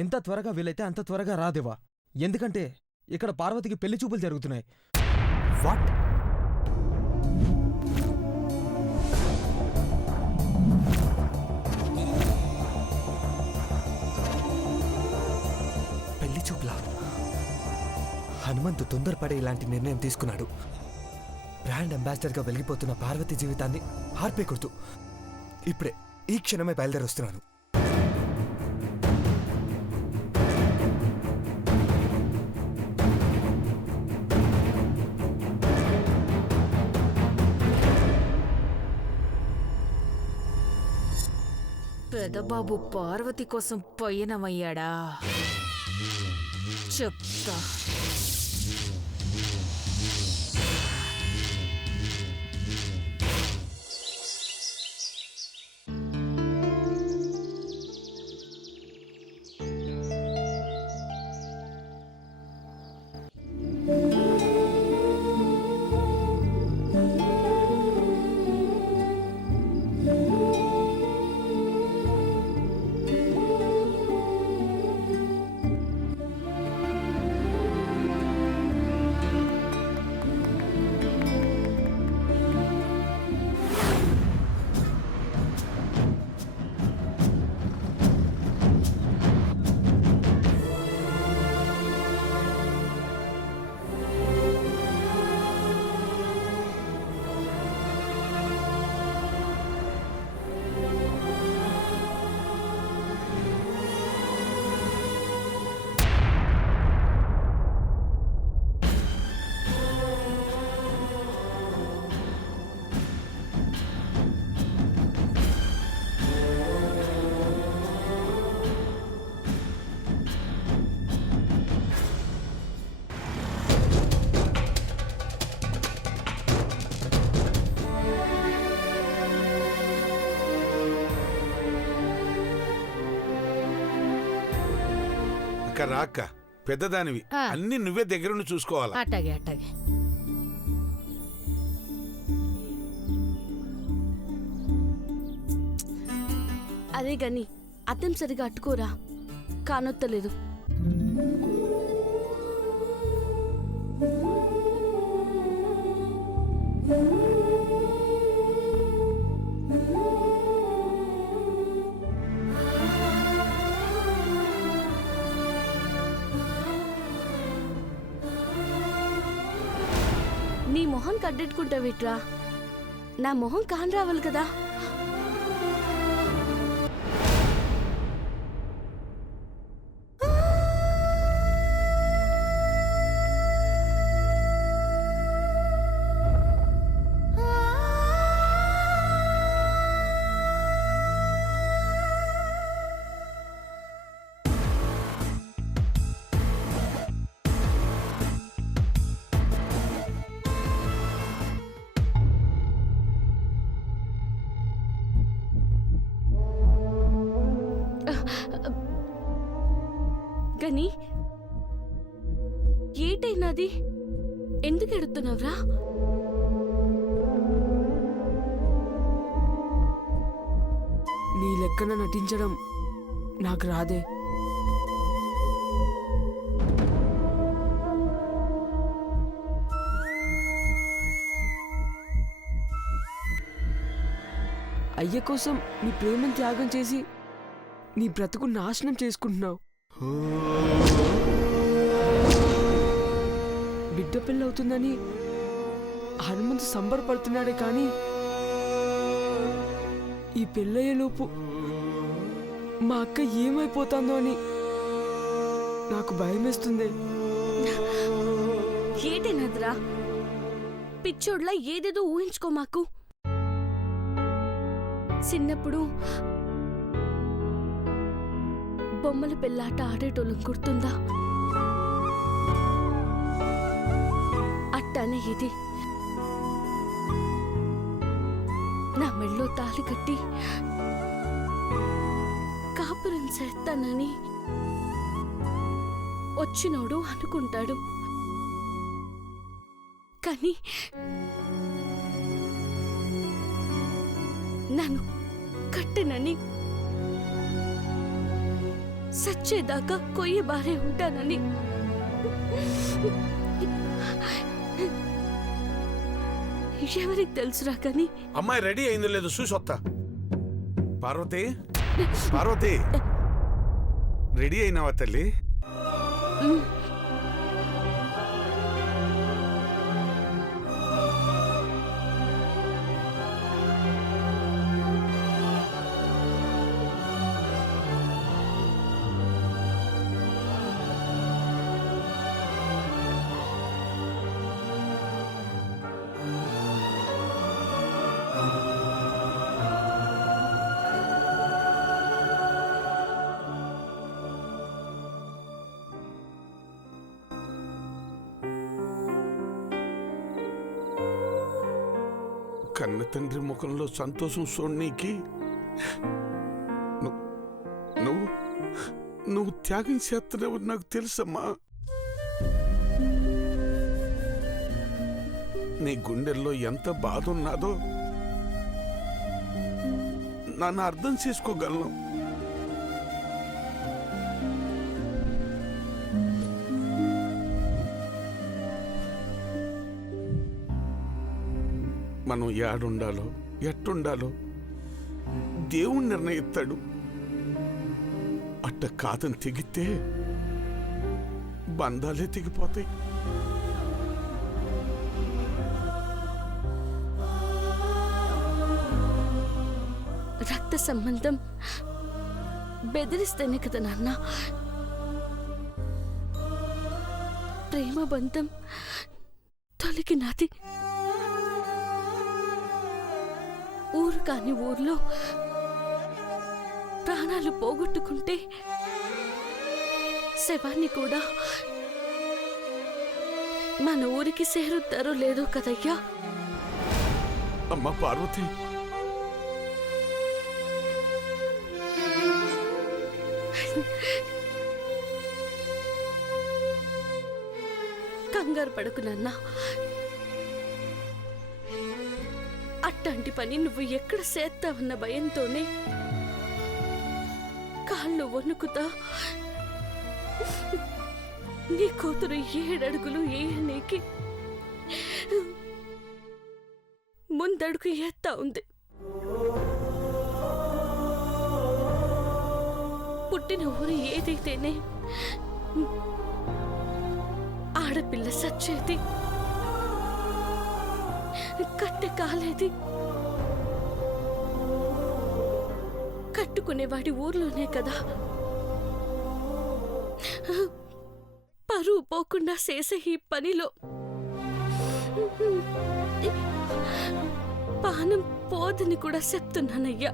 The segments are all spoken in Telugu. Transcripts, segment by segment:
ఎంత త్వరగా వీలైతే అంత త్వరగా రాదేవా. ఎందుకంటే ఇక్కడ పార్వతికి పెళ్లి చూపులు జరుగుతున్నాయి. వాట్? పెళ్లి చూపులా? హనుమంతు తొందరపడి ఇలాంటి నిర్ణయం తీసుకున్నాడు. బ్రాండ్ అంబాసిడర్గా వెలిగిపోతున్న పార్వతి జీవితాన్ని ఆర్పేకూడదు. ఇప్పుడే ఈ క్షణమే బయలుదేరి వస్తున్నాను. పెదబాబు పార్వతి కోసం పయనమయ్యాడా? చెప్తా. అక్క రాక్క, పెద్దదానివి, అన్ని నువ్వే దగ్గరుండి చూసుకోవాలా? అట్టాగే అట్టాగే. అదే గాని అద్దం సరిగా అట్టుకోరా, కానొత్తలేదు. నీ మొహం కడ్డెట్టుకుంటావిట్రా, నా మొహం కాని రావాలి కదా. కానీ ఏటైనాది? ఎందుకు ఎడుతున్నావురా? నీ లెక్కన నటించడం నాకు రాదే. అయ్య కోసం నీ ప్రేమను త్యాగం చేసి నీ బ్రతుకు నాశనం చేసుకుంటున్నావు. బిడ్డ పెళ్ళవుతుందని హనుమంతు సంబరపడుతున్నాడే కానీ ఈ పెళ్ళయ్యేలోపు మా అక్క ఏమైపోతుందో అని నాకు భయమేస్తుంది. ఏటైనదిరా? పిచ్చోడ్లా ఏదేదో ఊహించుకో మాకు. చిన్నప్పుడు బొమ్మల పెళ్ళాట ఆడేటోళ్ళం గుర్తుందా? అట్టానే ఇది. నా మెళ్ళో తాళి కట్టి కాపురం చేస్తానని వచ్చినోడు అనుకుంటాడు, కానీ నన్ను కట్టనని సచ్చేదాకా కొయ్య బారే ఉంటానని. ఎవరికి తెలుసురా కానీ అమ్మాయి రెడీ అయిందో లేదో చూసొత్తా. పార్వతి, పార్వతి, రెడీ అయినావా తల్లి? కన్న తండ్రి ముఖంలో సంతోషం చూడనీకి నువ్వు త్యాగం చేస్తున్నావు నాకు తెలుసమ్మా. నీ గుండెల్లో ఎంత బాధ ఉన్నాదో నన్ను అర్థం చేసుకోగలను. మనం ఏడుండాలో ఎట్టుండాలో దేవుణ్ణి నిర్ణయిస్తాడు. అట్ట కాదని తెగితే బంధాలే తెగిపోతాయి. రక్త సంబంధం బెదిరిస్తేనే కదా నాన్న ప్రేమ బంధం తొలగినాది. ఊరు కాని ఊర్లో ప్రాణాలు పోగొట్టుకుంటే శవాన్ని కూడా మన ఊరికి చేరుతారో లేదో కదయ్యా. అమ్మ పార్వతి, కంగారు పడకు నాన్న. అట్లాంటి పని నువ్వు ఎక్కడ చేస్తావన్న భయంతోనే కాళ్ళు వణుకుతా నీ కూతురు 7 అడుగులు ఏయనీకి ముందడుగు ఎత్తా ఉంది. పుట్టిన ఊరు ఏదైతేనే ఆడపిల్ల సచ్చేది, కట్టె కాలేది. కట్టుకునేవాడి ఊర్లోనే కదా. పరువు పోకుండా చేసే ఈ పనిలో పానం పోదని కూడా చెప్తున్నానయ్యా.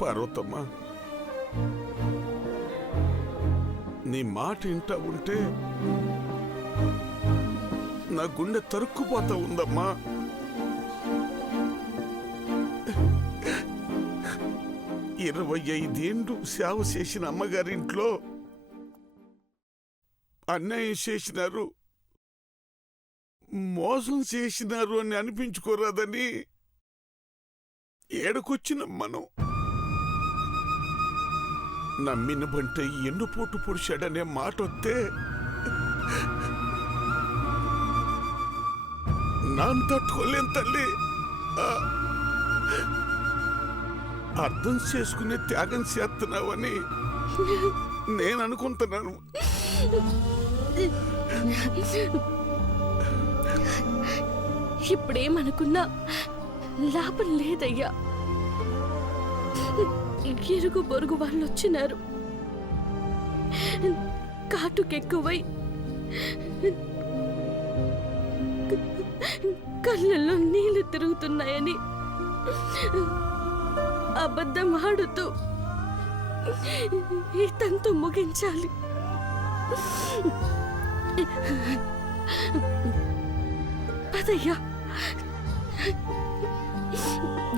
పార్వతమ్మ, నీ మాట ఇంటా ఉంటే నా గుండె తరుక్కుపోతా ఉందమ్మా. 25 ఏళ్ళు సేవ చేసిన అమ్మగారింట్లో అన్యాయం చేసినారు, మోసం చేసినారు అని అనిపించుకోరాదని ఏడకొచ్చిన మనం నమ్మిన బంటే ఎన్నుపోటు పొడిచాడనే మాట వస్తే నాన్న తట్టుకోలేం తల్లి. అర్థం చేసుకునే త్యాగం చేస్తున్నావని నేను అనుకుంటున్నాను. ఇప్పుడేమనుకున్నా లాభం లేదయ్యా. ఇరుగు పొరుగు వాళ్ళు వచ్చినారు. కాటుకెక్కువై కళ్ళల్లో నీళ్లు తిరుగుతున్నాయని అబద్ధం ఆడుతూ ఈ తంతు ముగించాలి. పదయ్యా.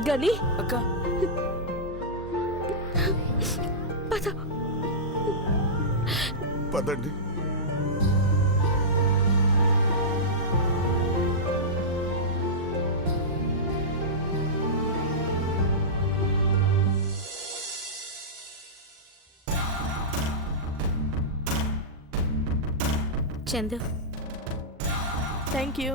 గని అక్క, పద. పదండి. చందు. Thank you.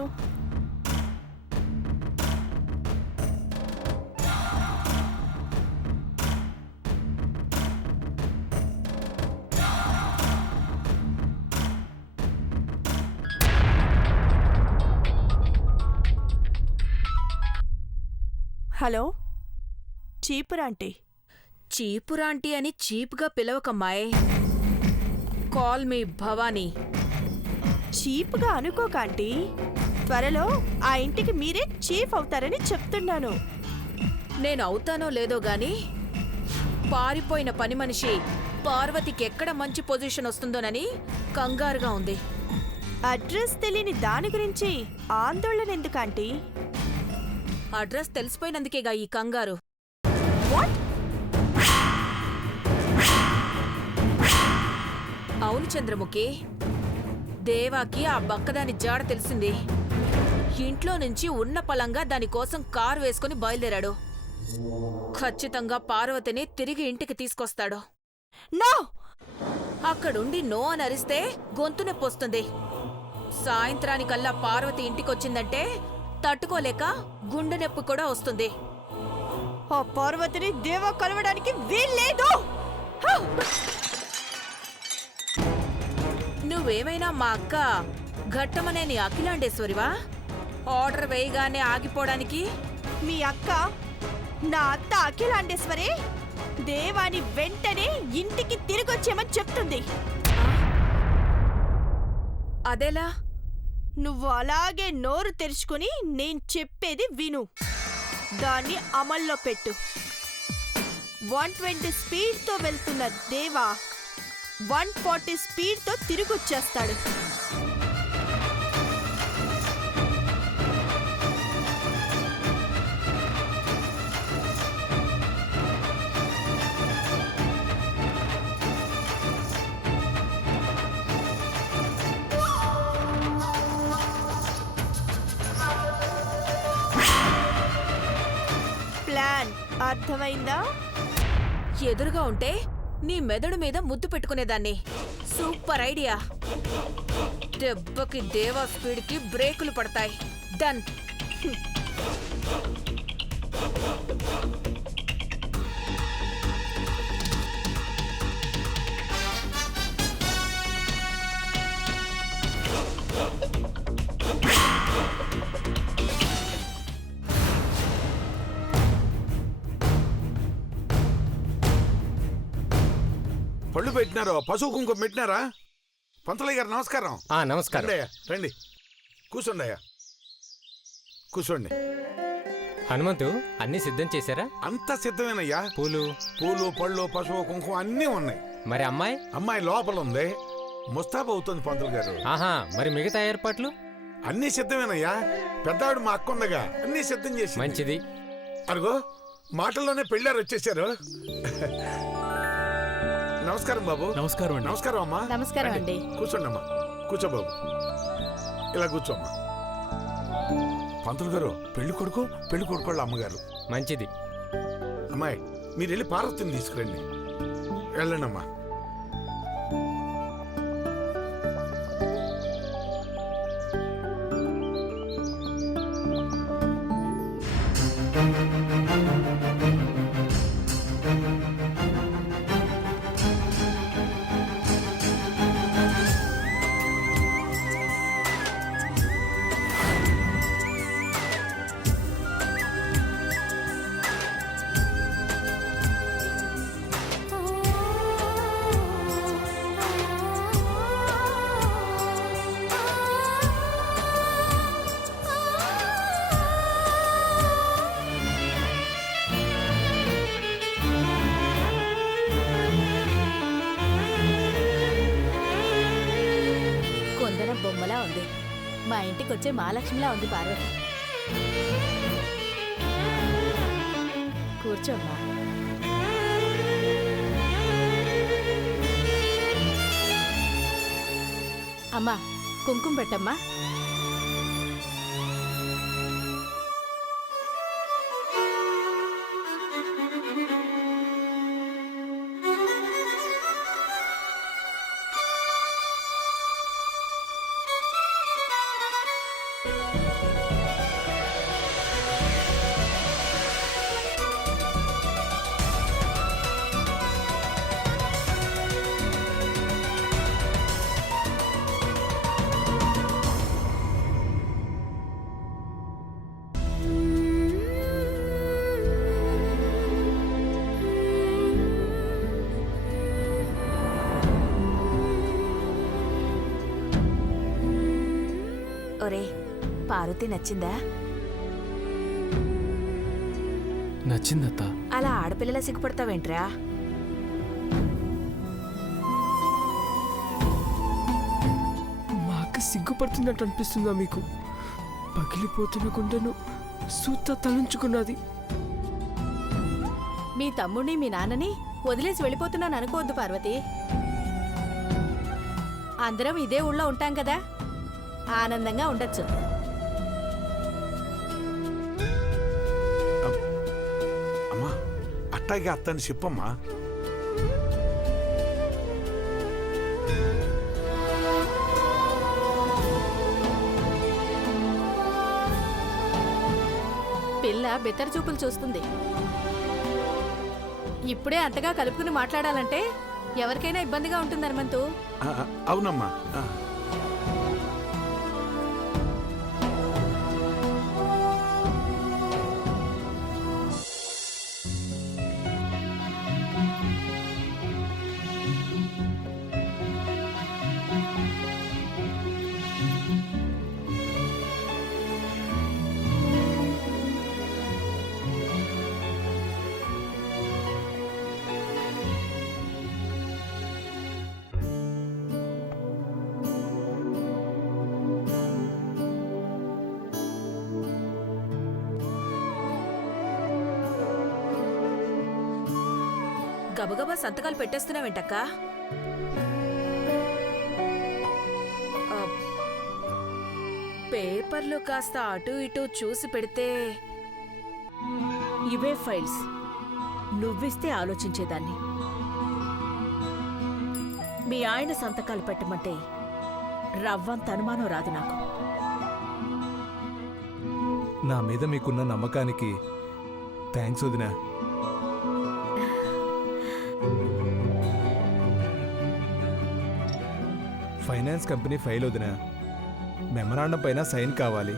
హలో, చీపురాంటీ. చీపురాంటీ అని చీప్గా పిలవకమ్మాయ్. Call me Bhavani. చీప్గా అనుకోకాంటీ, త్వరలో ఆ ఇంటికి మీరే చీఫ్ అవుతారని చెప్తున్నాను. నేను అవుతానో లేదో గాని పారిపోయిన పని మనిషి పార్వతికి ఎక్కడ మంచి పొజిషన్ వస్తుందోనని కంగారుగా ఉంది. అడ్రస్ తెలియని దాని గురించి ఆందోళన ఎందుకంటీ? అడ్రస్ తెలిసిపోయినందుకేగా ఈ కంగారు. వాట్? అవును చంద్రముఖి, దేవాకి ఆ బక్కదాని జాడ తెలిసింది. ఇంట్లో నుంచి ఉన్న పలంగా దానికోసం కారు వేసుకుని బయలుదేరాడు. ఖచ్చితంగా పార్వతిని తిరిగి ఇంటికి తీసుకొస్తాడు. నో! అక్కడుండి నో అని అరిస్తే గొంతు నొప్పొస్తుంది. సాయంత్రానికల్లా పార్వతి ఇంటికొచ్చిందంటే తట్టుకోలేక గుండె నొప్పి కూడా వస్తుంది. ఆ పార్వతిని దేవా కలవడానికి వీల్లేదు. నువ్వేమైనా మా అక్క ఘట్టమనేని అఖిలాండేశ్వరివా? ఆర్డర్ వేయగానే ఆగిపోవడానికి? మీ అక్క, నా అత్త అఖిలాండేశ్వరి, దేవాని వెంటనే ఇంటికి తిరిగొచ్చేమని చెప్తుంది. అదెలా? నువ్వు అలాగే నోరు తెరుచుకుని నేను చెప్పేది విను. దాన్ని అమల్లో పెట్టు. 120 స్పీడ్తో వెళ్తున్న దేవా 140 స్పీడ్తో తిరిగొచ్చేస్తాడు. ప్లాన్ అర్థమైందా? ఎదురుగా ఉంటే నీ మెదడు మీద ముద్దు పెట్టుకునేదాన్ని. Super idea. దెబ్బకి దేవా స్పీడ్కి బ్రేకులు పడతాయి. డన్. పళ్ళు పెట్టినారో, పశువు కుంకుమ పెట్టినారా? పంతులయ్య గారు నమస్కారం. నమస్కారం. రండి అయ్యా, రండి. కూర్చోండి అయ్యా, కూర్చోండి. హనుమంతు, అన్ని సిద్ధం చేశారా? అంతా సిద్ధమేనయ్యా. పూలు పళ్ళు, పశువు కుంకుమ అన్నీ ఉన్నాయి. మరి అమ్మాయి? అమ్మాయి లోపల ఉంది, ముస్తాబు అవుతుంది పంతులు గారు. ఆహా, మరి మిగతా ఏర్పాట్లు? అన్నీ సిద్ధమేనయ్యా. పెద్దవాడు మా అక్క ఉండగా అన్నీ సిద్ధం చేసి. మంచిది. అరుగో మాటల్లోనే పెళ్ళారు వచ్చేసారు. నమస్కారం బాబు. నమస్కారం అండి. నమస్కారం అమ్మా. నమస్కారం అండి. కూర్చోండి అమ్మా, కూర్చో బాబు. ఇలా కూర్చోమ్మా. పంతులు గారు, పెళ్లి కొడుకు పెళ్లి కొడుకోళ్ళ అమ్మగారు. మంచిది. అమ్మాయి, మీరు వెళ్ళి పార్వతిని తీసుకురండి. వెళ్ళండి అమ్మా. బొమ్మలా ఉంది. మా ఇంటికి వచ్చే మహాలక్ష్మిలా ఉంది పార్వతి. కూర్చోమ్మా. అమ్మా, కుంకుమ పెట్టమ్మా. ఒరే పార్వతి నచ్చిందా? నచ్చిందత్త. అలా ఆడపిల్లలా సిగ్గుపడతావేంట్రా? మా అక్క సిగ్గుపడుతున్నట్టు అనిపిస్తుందా మీకు? పగిలిపోతున్న గుండెను సూత్త తలంచుకున్నది. మీ తమ్ముడిని మీ నాన్నని వదిలేసి వెళ్ళిపోతున్నాను అనుకోవద్దు పార్వతి. అందరం ఇదే ఊళ్ళో ఉంటాం కదా, ఆనందంగా ఉండొచ్చు. అమ్మా అట్టాగే అత్తని చెప్పమ్మా. పిల్ల బెత్తర చూపులు చూస్తుంది. ఇప్పుడే అంతగా కలుపుకుని మాట్లాడాలంటే ఎవరికైనా ఇబ్బందిగా ఉంటుంది హనుమంతు. అవునమ్మా. గబగబా సంతకాలు పెట్టేస్తున్నావేంటక్కా? పేపర్లు కాస్త అటు ఇటు చూసి పెడితే. ఇవే ఫైల్స్, నువ్విస్తే ఆలోచించేదాన్ని. మీ ఆయన సంతకాలు పెట్టమంటే రవ్వంత అనుమానం రాదు నాకు. నా మీద మీకున్న నమ్మకానికి థ్యాంక్స్ వదినా. ఫైనాన్స్ కంపెనీ ఫైల్ వదినా, మెమరాండం పైన సైన్ కావాలి.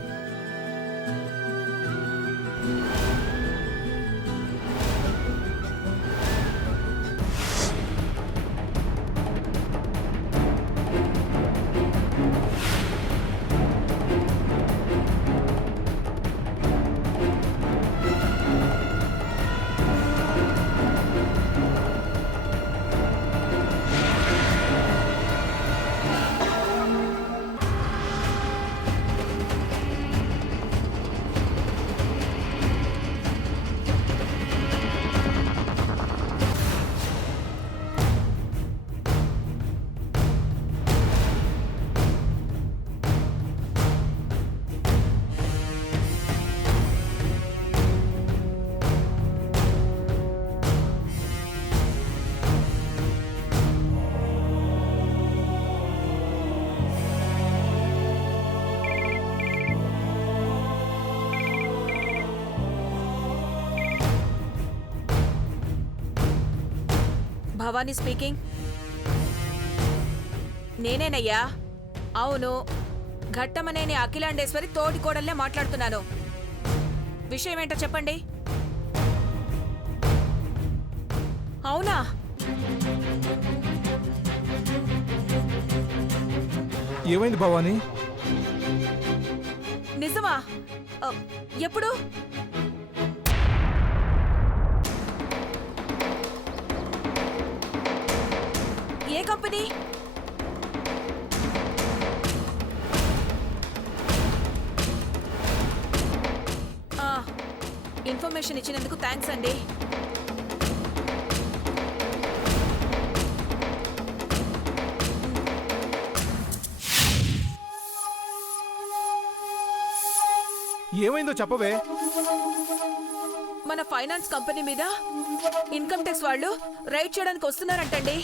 భవానీ స్పీకింగ్. నేనేనయ్యా. అవును, ఘట్టమనేని అఖిలాండేశ్వరి తోటి కోడల్లే మాట్లాడుతున్నాను. విషయం ఏంటో చెప్పండి. అవునా? ఏమైంది భవానీ? నిజమా? ఎప్పుడు? ఏ కంపెనీ? ఇన్ఫర్మేషన్ ఇచ్చినందుకు థ్యాంక్స్ అండి. ఏమైందో చెప్పవే. మన ఫైనాన్స్ కంపెనీ మీద ఇన్కమ్ ట్యాక్స్ వాళ్ళు రైడ్ చేయడానికి వస్తున్నారంటండి.